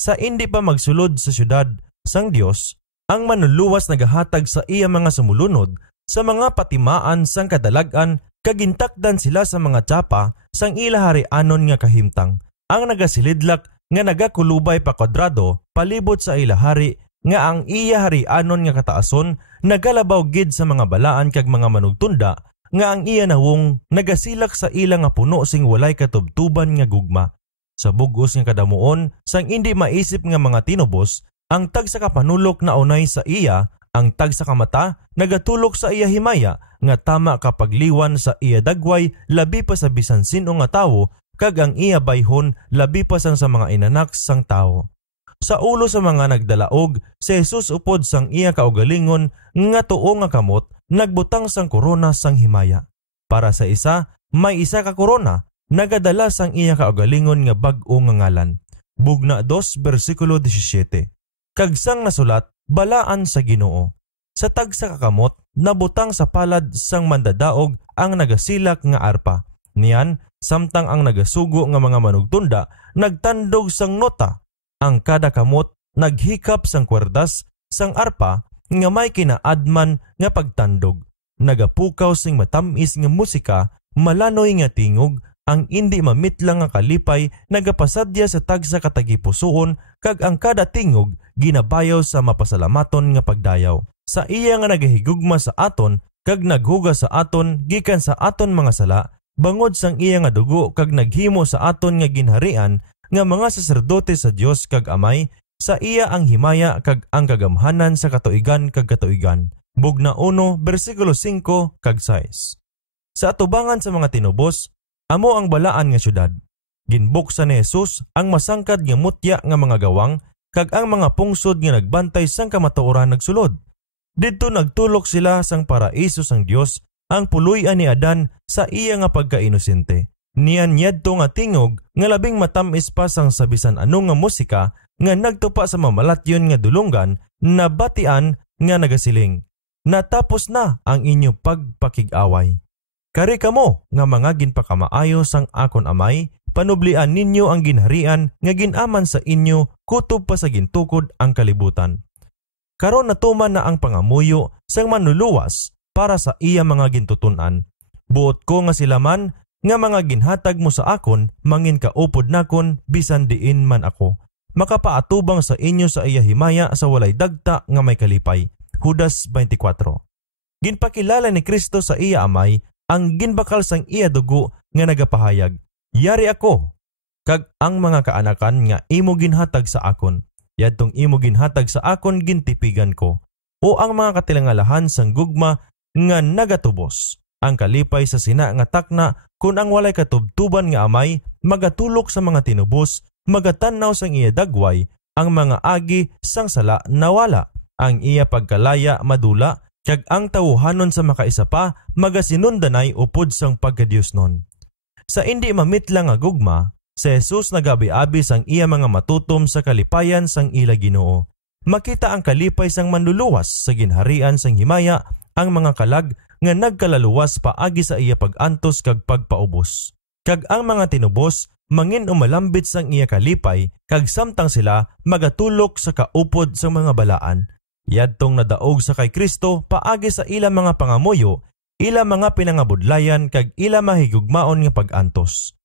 Sa indi pa magsulod sa syudad sang Dios, ang manluluwas nagahatag sa iya mga sumulunod sa mga patimaan sang kadalagan, kagintakdan sila sa mga tsapa sang ila harianon nga kahimtang. Ang nagasilidlak nga nagakulubay pa kwadrado palibot sa ila hari, nga ang iya harianon nga kataason nagalabaw gid sa mga balaan kag mga manugtunda, nga ang iya nawong nagasilak sa ila nga puno sing walay katubtuban nga gugma. Sa bugos nga kadamuon sang indi maisip nga mga tinubos, ang tag sa kapanulok na unay sa iya, ang tag sa kamata nagatulok sa iya himaya, nga tama kapagliwan sa iya dagway labi pa sa bisan sino nga tawo, kag ang iya bayhon labi pa sang sa mga inanak sang tawo. Sa ulo sa mga nagdalaog, si Jesus upod sang iya kaugalingon nga tuo nga kamot, nagbutang sang korona sang himaya. Para sa isa, may isa ka korona, nagadala sang iya kaugalingon nga bag-o nga ngalan. Bugna 2 versikulo 17. Kag sang nasulat, balaan sa Ginoo. Sa tag sa kakamot, nabutang sa palad sang mandadaog ang nagasilak nga arpa. Niyan, samtang ang nagasugo nga mga manugtunda, nagtandog sang nota. Ang kada kamot naghikap sang kwerdas sang arpa nga may kinaadman nga pagtandog. Nagapukaw sing matamis nga musika, malanoy nga tingog, ang indi mamitlang nga kalipay nagapasadya sa tagsa katagipusoon, kag ang kada tingog ginabayaw sa mapasalamaton nga pagdayaw. Sa iya nga nagahigugma sa aton, kag naghuga sa aton gikan sa aton mga sala, bangod sang iya nga dugo kag naghimo sa aton nga ginharian nga mga saserdote sa Dios kag Amay, sa iya ang himaya kag ang kagamhanan sa katuigan kag katuigan. Bugna 1 versikulo 5 kag 6. Sa atubangan sa mga tinubos, amo ang balaan nga syudad. Ginbuksan ni Jesus ang masangkad nga mutya nga mga gawang, kag ang mga pungsod nga nagbantay sang kamatuoran nagsulod. Didto nagtulok sila sang paraiso sang Dios, ang puluy-an ni Adan sa iya nga pagkainosente. Niyan yadto nga tingog nga labing matamis pa sang sabisan anong nga musika nga nagtupa sa mamalatyon nga dulunggan na batian nga nagasiling. Natapos na ang inyo pagpakig-away. Kari kamo nga mga ginpakamaayo sang akon Amay, panublian ninyo ang ginharian nga ginaman sa inyo kutob pa sa gintukod ang kalibutan. Karon natuman na ang pangamuyo sang manluluwas para sa iya mga gintutunan. Buot ko nga sila man nga mga ginhatag mo sa akon, mangin kaupod nakon bisan diin man ako. Makapaatubang sa inyo sa iya himaya sa walay dagta nga may kalipay. Judas 24. Ginpakilala ni Kristo sa iya Amay ang ginbakal sang iya dugo nga nagapahayag, yari ako, kag ang mga kaanakan nga imo ginhatag sa akon. Yadtong imo ginhatag sa akon gintipigan ko. O ang mga katilangalahan sang gugma nga nagatubos. Ang kalipay sa sina nga takna, kun ang walay katubtuban nga Amay, magatulok sa mga tinubos, magatanaw sang iya dagway, ang mga agi sang sala nawala, ang iya pagkalaya madula, kag ang tawuhanon sa makaisa pa, magasinundanay upod sang pagkadiosnon. Sa indi mamitlang nga gugma, si Jesus nagabi-abi sang iya mga matutom sa kalipayan sang ila Ginoo. Makita ang kalipay sang manluluwas sa ginharian sang himaya, ang mga kalag nga nagkalaluwas paagi sa iya pagantos kag pagpaubos. Kag ang mga tinubos mangin umalambit sang iya kalipay kag samtang sila magatulok sa kaupod sa mga balaan. Yadtong nadaog sa kay Kristo paagi sa ila mga pangamuyo, ila mga pinangabudlayan kag ila mahigugmaon nga pag-antos.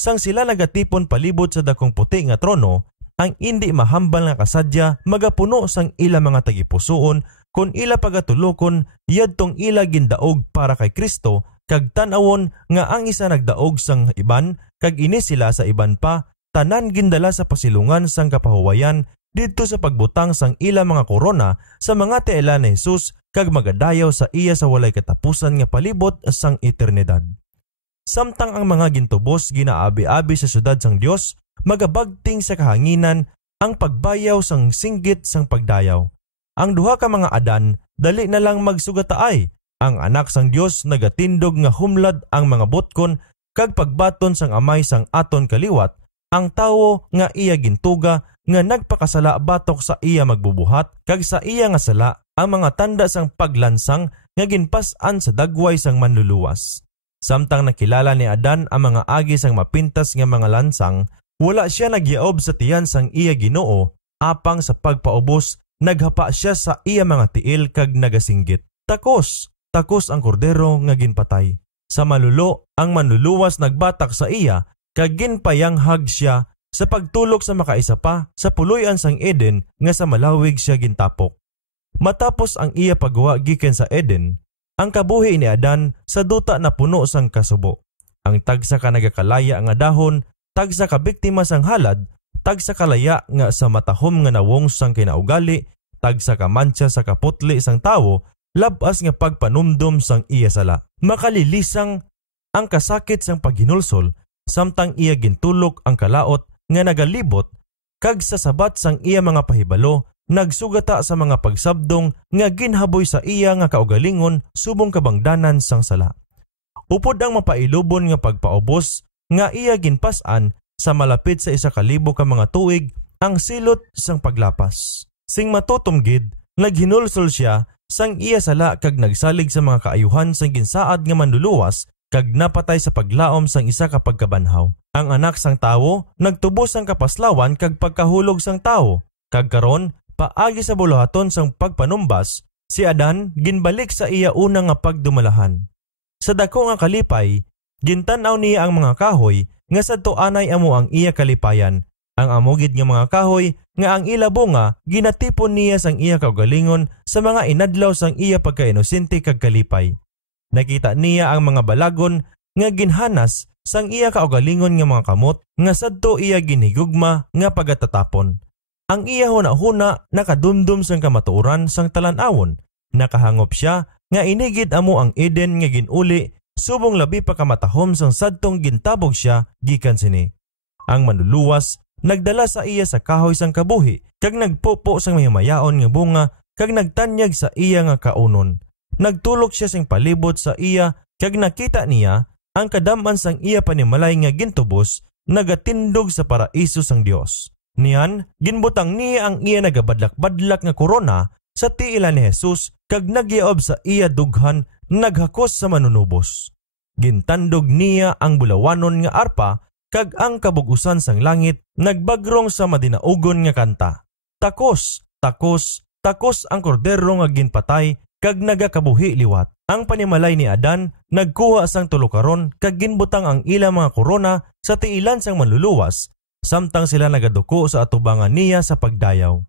Sang sila nagatipon palibot sa dakong puti nga trono, ang indi mahambal nga kasadya magapuno sang ila mga tagipusoon kun ila pagatulokon yadtong ila gindaog para kay Kristo kag tan-awon nga ang isa nagdaog sang iban kag ini sila sa iban pa tanan gindala sa pasilungan sang kapahuwayan didto sa pagbutang sang ila mga korona sa mga tiela ni Jesus kag magadayaw sa iya sa walay katapusan nga palibot sang eternidad. Samtang ang mga gintubos ginaabi-abi sa syudad sang Dios, magabagting sa kahanginan ang pagbayaw sang singgit sang pagdayaw. Ang duha ka mga adan dali na lang magsugataay. Ang anak sang Dios nagatindog nga humlad ang mga botkon kag pagbaton sang amay sang aton kaliwat, ang tawo nga iya gintuga nga nagpakasala batok sa iya magbubuhat kag sa iya nga sala ang mga tanda sang paglansang nga ginpas-an sa dagway sang manluluwas. Samtang nakilala ni Adan ang mga agi sang mapintas nga mga lansang, wala siya nagyaob sa tiyan sang iya Ginoo, apang sa pagpaubos naghapa siya sa iya mga tiil kag nagasinggit. Takos ang kordero nga ginpatay. Sa malulo, ang manluluwas nagbatak sa iya kag ginpayanghag siya sa pagtulok sa makaisa pa sa puloy-an sang Eden nga sa malawig siya gintapok. Matapos ang iya pagwa gikan sa Eden, ang kabuhi ni Adan sa duta na puno sang kasubo. Ang tagsa ka nagakalaya nga dahon, tagsa ka biktima sang halad, tagsa kalaya nga sa matahom nga nawong sang kinaugali, tagsa ka mancha sa kaputli sang tawo, labas nga pagpanumdum sang iya sala. Makalilisang ang kasakit sang paghinulsol, samtang iya gintulok ang kalaot nga nagalibot, kag sa sabat sang iya mga pahibalo, nagsugata sa mga pagsabdong nga ginhaboy sa iya nga kaugalingon subong kabangdanan sang sala. Upod ang mapailubon nga pagpaubos nga iya ginpas-an sa malapit sa 1,000 ka mga tuig ang silot sang paglapas. Sing matutumgid, naghinulsol siya sang iya sala kag nagsalig sa mga kaayuhan sang ginsaad nga manluluwas kag napatay sa paglaom sang isa ka pagkabanhaw. Ang anak sang tawo nagtubos sang kapaslawan kag pagkahulog sang tawo, kag karon paagi sa buluhaton sang pagpanumbas, si Adan ginbalik sa iya una nga pagdumalahan. Sa dako nga kalipay, gintan-aw niya ang mga kahoy nga sadto anay amo ang iya kalipayan. Ang amogid nga mga kahoy nga ang ila bunga ginatipon niya sang iya kaugalingon sa mga inadlaw sang iya pagkainosente kag kalipay. Nakita niya ang mga balagon nga ginhanas sang iya kaugalingon nga mga kamot nga sadto iya ginhigugma nga pagatatapon. Ang iya huna-huna nakadumdum sang kamatuoran sang talan-awon. Nakahangop siya nga inigid amo ang Eden nga ginuli subong labi pa kamatahom sang sadtong gintabog siya gikan sini. Ang manluluwas nagdala sa iya sa kahoy sang kabuhi kag nagpupo sang mahimayaon nga bunga kag nagtanyag sa iya nga kaunon. Nagtulok siya sing palibot sa iya kag nakita niya ang kadaman sang iya panimalay nga gintubos nagatindog sa paraiso sang Dios. Niyan, ginbutang niya ang iya nagabadlak-badlak nga korona sa tiila ni Jesus kag nagyaob sa iya dughan naghakos sa manunubos. Gintandog niya ang bulawanon nga arpa kag ang kabugusan sang langit nagbagrong sa madinaugon nga kanta. Takos, takos, takos ang kordero nga ginpatay kag nagakabuhi liwat. Ang panimalay ni Adan nagkuha sang tulukaron kag ginbutang ang ila mga korona sa tiilan sang manluluwas samtang sila nagaduko sa atubangan niya sa pagdayaw.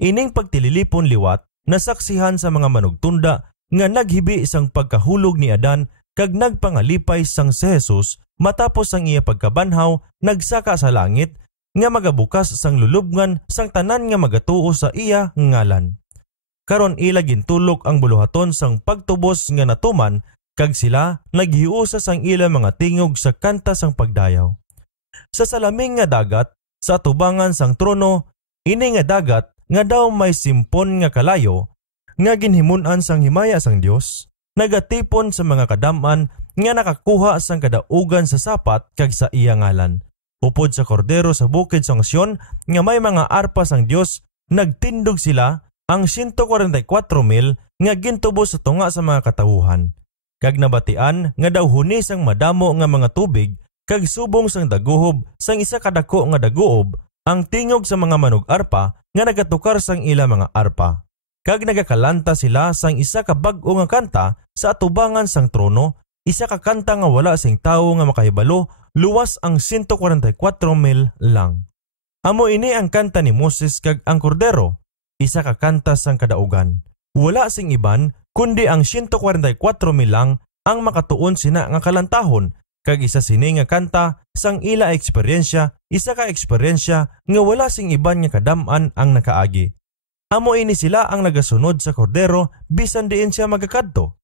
Ining pagtililipon liwat nasaksihan sa mga manugtunda nga naghibi sang pagkahulog ni Adan kag nagpangalipay sang si Jesus matapos ang iya pagkabanhaw nagsaka sa langit nga magabukas sang lulubngan sang tanan nga magatuo sa iya ngalan. Karon ila gintulok ang buluhaton sang pagtubos nga natuman kag sila naghiusa sang ila mga tingog sa kanta sang pagdayaw. Sa salaming nga dagat, sa atubangan sang trono, ini nga dagat nga daw may simpon nga kalayo, nga ginhimunan sang himaya sang Dios, nagatipon sa mga kadaman nga nakakuha sang kadaugan sa sapat kag sa iya ngalan. Upod sa kordero sa bukid sang Sion, nga may mga arpa sang Dios, nagtindog sila ang 144,000 nga gintubos sa tunga sa mga katawuhan. Kag nabatian nga daw hunis ang madamo nga mga tubig, kag subong sang daguhob sang isa kadako nga daguob ang tingog sa mga manug-arpa nga nagatukar sang ila mga arpa. Kag nagakalanta sila sang isa ka bag-o nga kanta sa atubangan sang trono, isa ka kanta nga wala sing tawo nga makahibalo, luwas ang 144,000 lang. Amo ini ang kanta ni Moses kag ang Kordero, isa ka kanta sang kadaugan. Wala sing iban kundi ang 144,000 lang ang makatuon sina nga kalantahon, kag isa sini nga kanta sang ila eksperyensya, isa ka eksperyensya nga wala sing iban nga kadam-an ang nakaagi. Amo ini sila ang nagasunod sa Kordero bisan diin siya magakadto.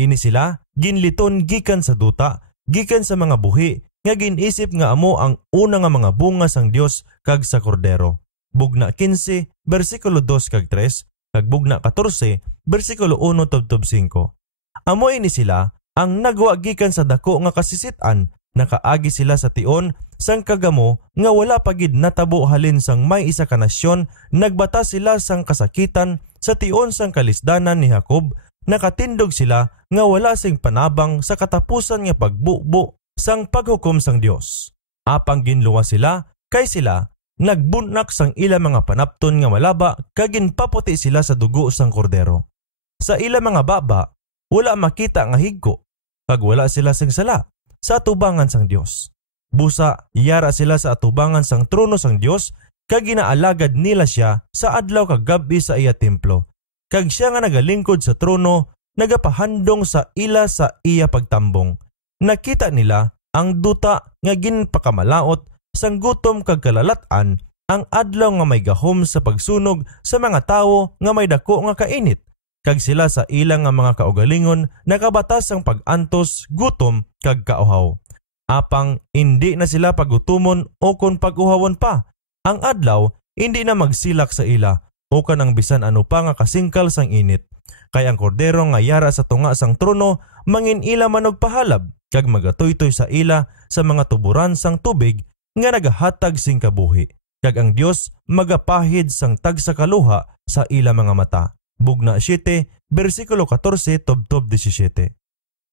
Ini sila ginliton gikan sa duta, gikan sa mga buhi nga ginisip nga amo ang una nga mga bunga sang Dios kag sa Kordero. Bugna 15 bersikulo 2 kag 3 kag bugna 14 bersikulo 1 tubtob 5. Amo ini sila ang nagwa gikan sa dako nga kasisitan, nakaagi sila sa tion sang kagamo nga wala pagid natabo halin sang may isa ka nasyon, nagbata sila sang kasakitan sa tion sang kalisdanan ni Jacob, nakatindog sila nga wala sing panabang sa katapusan nga pagbukbo sang paghukom sang Dios. Apang ginluwa sila kay sila nagbunak sang ila mga panapton nga malaba kag ginpaputi sila sa dugo sang Kordero. Sa ila mga baba wala makita nga higko, kag wala sila sing sala sa atubangan sang Dios. Busa yara sila sa atubangan sang trono sang Dios kag ginaalagad nila siya sa adlaw kag gabi sa iya templo. Kag siya nga nagalingkod sa trono nagapahandong sa ila sa iya pagtambong. Nakita nila ang duta nga ginpakamalaot sang gutom kag kalalatan, ang adlaw nga may gahom sa pagsunog sa mga tawo nga may dako nga kainit. Kag sila sa ilang nga mga kaugalingon nakabatas ang pag-antos, gutom kag kauhaw. Apang hindi na sila pagutumon o kon pag-uhawon pa. Ang adlaw hindi na magsilak sa ila o kanang bisan ano pa nga kasingkal sang init. Kay ang Kordero nga yara sa tunga sang trono mangin ila manog pahalab kag magatoytoy sa ila sa mga tuburan sang tubig nga nagahatag sing kabuhi. Kag ang Dios magapahid sang tagsa kaluha sa ila mga mata. Bugna 7 bersikulo 14 tubtob 17.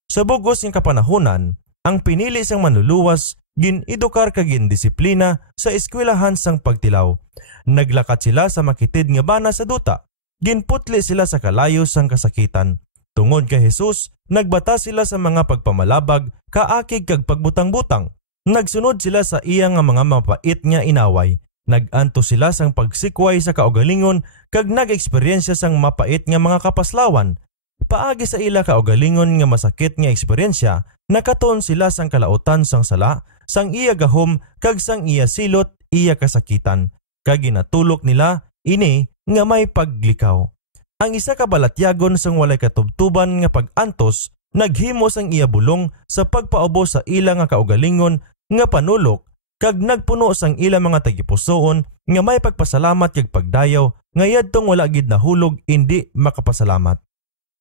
Sa bugos ng kapanahunan, ang pinili sang manluluwas gin-edukar kag gin-disiplina sa eskwelahan sang pagtilaw. Naglakat sila sa makitid nga bana sa duta. Ginputli sila sa kalayo sang kasakitan. Tungod kay Jesus, nagbata sila sa mga pagpamalabag, kaakig kag pagbutang-butang. Nagsunod sila sa iya nga mga mapait nga inaway. Naganto sila sang pagsikway sa kaugalingon kag nag-eksperyensya sang mapait nga mga kapaslawan. Paagi sa ila kaugalingon nga masakit nga eksperyensya, nakatuon sila sang kalautan sang sala, sang iya gahom kag sang iya silot, iya kasakitan. Kag ginatulok nila ini nga may paglikaw. Ang isa ka balatyagon sang walay katubtuban nga pag-antos, naghimo sang iya bulong sa pagpaubos sa ila nga kaugalingon nga panulok kag nagpuno sang ila mga tagipusoon nga may pagpasalamat kag pagdayaw nga yadtong wala gid nahulog indi makapasalamat.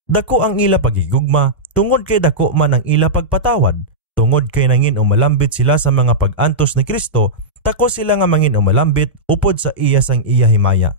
Dako ang ila pagigugma tungod kay dako man ang ila pagpatawad. Tungod kay nangin umalambit sila sa mga pag-antos ni Kristo, tako sila nga mangin umalambit upod sa iya sang iya himaya.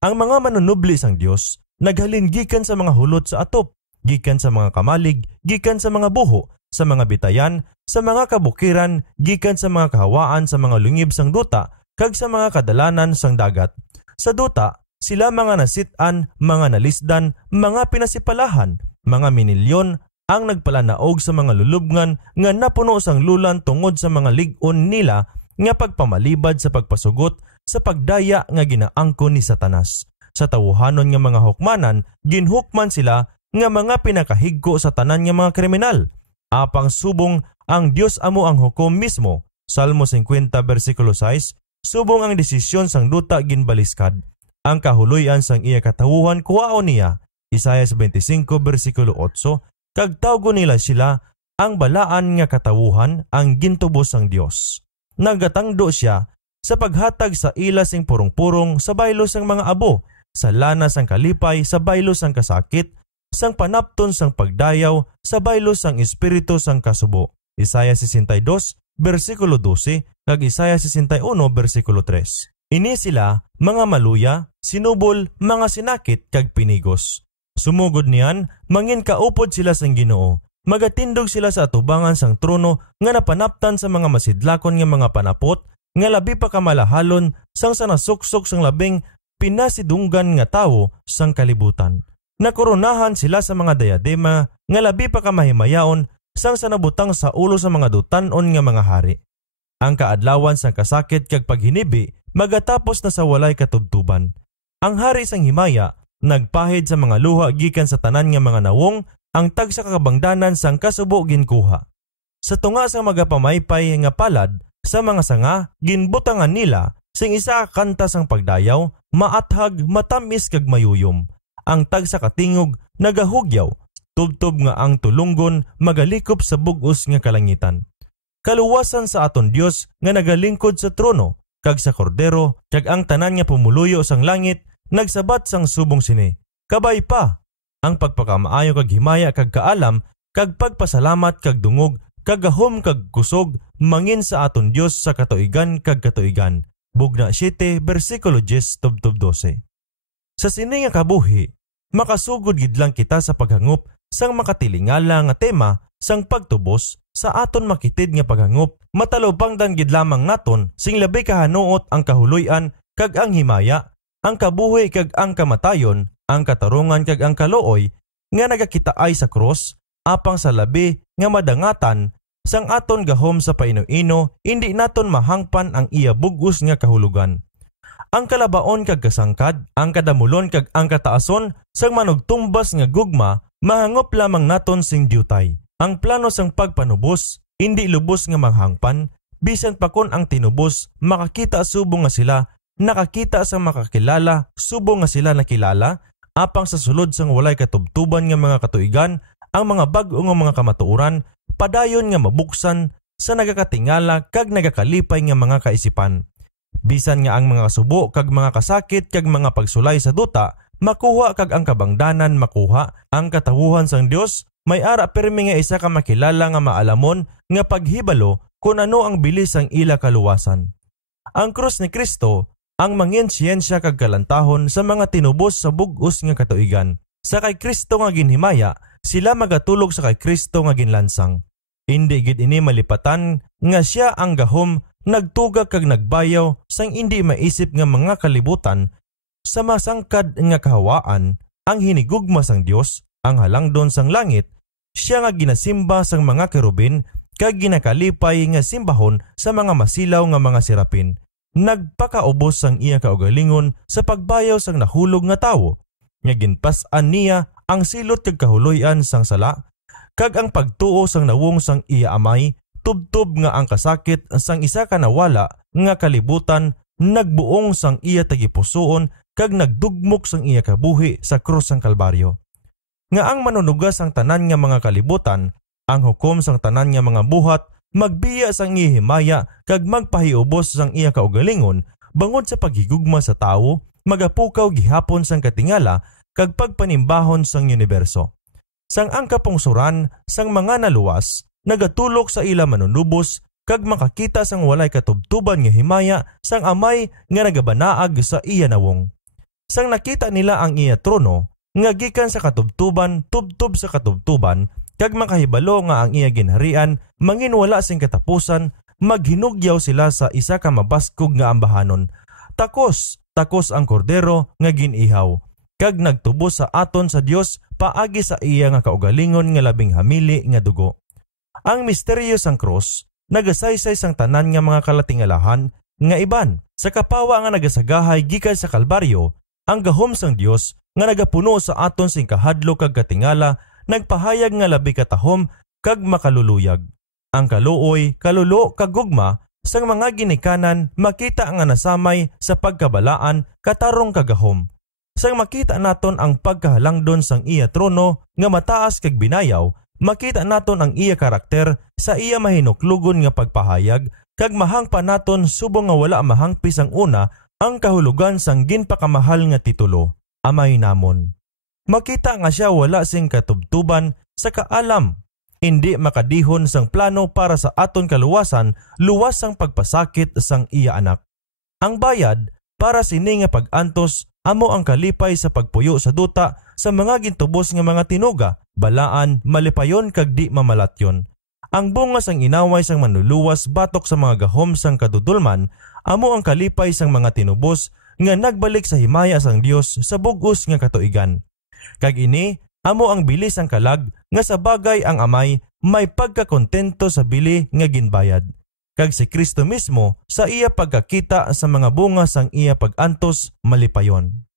Ang mga manunubli sang Dios naghalin gikan sa mga hulot sa atop, gikan sa mga kamalig, gikan sa mga buho, sa mga bitayan, sa mga kabukiran, gikan sa mga kahawaan sa mga lungib sang duta, kag sa mga kadalanan sang dagat. Sa duta, sila mga nasitan, mga nalisdan, mga pinasipalahan, mga minilyon, ang nagpalanaog sa mga lulubngan nga napuno sang lulan tungod sa mga lig-on nila nga pagpamalibad sa pagpasugot sa pagdaya nga ginaangkon ni Satanas. Sa tawuhanon nga mga hukmanan, ginhukman sila nga mga pinakahigko sa tanan nga mga kriminal. Apang subong ang Dios amo ang hukom mismo. Salmo 50 bersikulo 6, subong ang desisyon sang duta ginbaliskad. Ang kahuluyan sang iya katawuhan kuwaon niya. Isaias 25 bersikulo 8, kag tawgo nila sila ang balaan nga katawuhan ang gintubos sang Dios. Nagatangdo siya sa paghatag sa ila sing purong-purong sa baylo sang mga abo, sa lana sang kalipay sa baylo sang kasakit, sang panapton sang pagdayaw sa baylo sang espiritu sang kasubo. Isaias 62 bersikulo 12 kag Isaias 61 bersikulo 3. Ini sila mga maluya, sinubol, mga sinakit kag pinigos. Sumugod niyan, mangin kaupod sila sang Ginoo, magatindog sila sa atubangan sang trono nga napanaptan sa mga masidlakon nga mga panapot nga labi pa kamalahalon sang sa nasuksok sang labing pinasidunggan nga tawo sang kalibutan. Nakoronahan sila sa mga diadema nga labi pa kamahimayaon sang sa nabutang sa ulo sa mga dutanon nga mga hari. Ang kaadlawan sang kasakit kag paghinibi magatapos na sa walay katubtuban. Ang hari sang himaya nagpahid sa mga luha gikan sa tanan nga mga nawong ang tagsa kakabangdanan sang kasubo ginkuha. Sa tunga sa magapamaypay nga palad sa mga sanga ginbutangan nila sing isa ka kanta sang pagdayaw, maathag, matamis kag mayuyom. Ang tagsa katingog nagahugyaw, tubtob nga ang tulunggon magalikop sa bugos nga kalangitan. Kaluwasan sa aton Dios nga nagalingkod sa trono kag sa kordero kag ang tanan nga pumuluyo sang langit nagsabat sang subong sini. Kabay pa ang pagpakamaayo kag himaya kag kaalam kag pagpasalamat kag dungog kag gahom kag kusog mangin sa aton Dios sa katuigan kag katuigan. Bugna 7 bersikulo 10 tubtob 12. Sa sini nga kabuhi makasugod gid lang kita sa paghangop sang makatilingala nga tema sang pagtubos sa aton makitid nga paghangop matalupangdan gid lamang naton sing labi kahanuot ang kahuluy-an kag ang himaya, ang kabuhi kag ang kamatayon, ang katarungan kag ang kaluoy nga nagakitaay sa cross apang sa labi nga madangatan sang aton gahom sa paino-ino hindi naton mahangpan ang iya bugos nga kahulugan. Ang kalabaon kag kasangkad, ang kadamulon kag ang kataason sang manugtumbas nga gugma mahangop lamang naton sing diutay. Ang plano sang pagpanubos hindi lubos nga manghangpan bisan pa kon ang tinubos makakita subong nga sila nakakita sa makakilala subong nga sila nakilala apang sa sulod sang walay katubtuban nga mga katuigan ang mga bag-o nga mga kamatuoran padayon nga mabuksan sa nagakatingala kag nagakalipay nga mga kaisipan. Bisan nga ang mga kasubo kag mga kasakit kag mga pagsulay sa duta makuha kag ang kabangdanan makuha ang katawuhan sang Dios may ara permi nga isa ka makilala nga maalamon nga paghibalo kung ano ang bilis ang ila kaluwasan. Ang krus ni Kristo ang mangin siyensya kag kalantahon sa mga tinubos sa bugos nga katuigan. Sa kay Kristo nga ginhimaya sila magatulog sa kay Kristo nga ginlansang. Hindi gid ini malipatan nga siya ang gahom nagtugag kag nagbayaw sang hindi maisip nga mga kalibutan sa masangkad nga kahawaan ang hinigugma sang Dios ang halangdon sang langit siya nga ginasimba sang mga kerubin kag ginakalipay nga simbahon sa mga masilaw nga mga serapin nagpakaubos sang iya kaugalingon sa pagbayaw sang nahulog nga tawo nga ginpas-an niya ang silot kag kahuloy-an sang sala kag ang pagtuo sang nawong sang iya amay tubtob nga ang kasakit sang isa ka nawala nga kalibutan nagbuong sang iya tagipusoon kag nagdugmok sang iya kabuhi sa krus sang Kalbaryo. Nga ang manunugas sang tanan nga mga kalibutan, ang hukom sang tanan nga mga buhat, magbiya sang iya himaya kag magpahiubos sang iya kaugalingon bangod sa paghigugma sa tawo, magapukaw gihapon sang katingala kag pagpanimbahon sang universo. Sang ang kapungsuran sang mga naluwas, nagatulok sa ila manunubos kag makakita sang walay katubtuban nga himaya sang amay nga nagabanaag sa iya nawong. Sang nakita nila ang iya trono nga gikan sa katubtuban tubtob sa katubtuban kag makahibalo nga ang iya ginharian mangin wala sing katapusan maghinugyaw sila sa isa ka mabaskog nga ambahanon. Takos ang kordero nga ginihaw kag nagtubos sa aton sa Dios paagi sa iya nga kaugalingon nga labing hamili nga dugo. Ang misteryo sang cross nagasaysay sang tanan nga mga kalatingalahan nga iban sa kapawa nga nagasagahay gikan sa Kalbaryo ang gahom sang Dios nga nagapuno sa aton sing kahadlo kag katingala nagpahayag nga labi katahom kag makaluluyag. Ang kaluoy, kalulo kag gugma sang mga ginikanan makita nga nasamay sa pagkabalaan katarong kagahom. Sang makita naton ang pagkahalangdon sang iya trono nga mataas kag binayaw, makita naton ang iya karakter sa iya mahinuklugon nga pagpahayag kag mahangpa naton subong nga wala mahangpi sang una ang kahulugan sang ginpakamahal nga titulo, Amay namon. Makita nga siya wala sing katubtuban sa kaalam, hindi makadihon sang plano para sa aton kaluwasan, luwas sang pagpasakit sang iya anak. Ang bayad para sini nga pag-antos amo ang kalipay sa pagpuyo sa duta sa mga gintubos nga mga tinuga balaan, malipayon kag di mamalatyon. Ang bunga sang inaway sang manluluwas batok sa mga gahom sang kadudulman, amo ang kalipay sang mga tinubos nga nagbalik sa himaya sang Dios sa bug-os nga katuigan. Kag ini, amo ang bilis ang kalag nga sa bagay ang amay may pagkakontento sa bili nga ginbayad. Kag si Kristo mismo sa iya pagkakita sa mga bunga sang iya pagantos malipayon.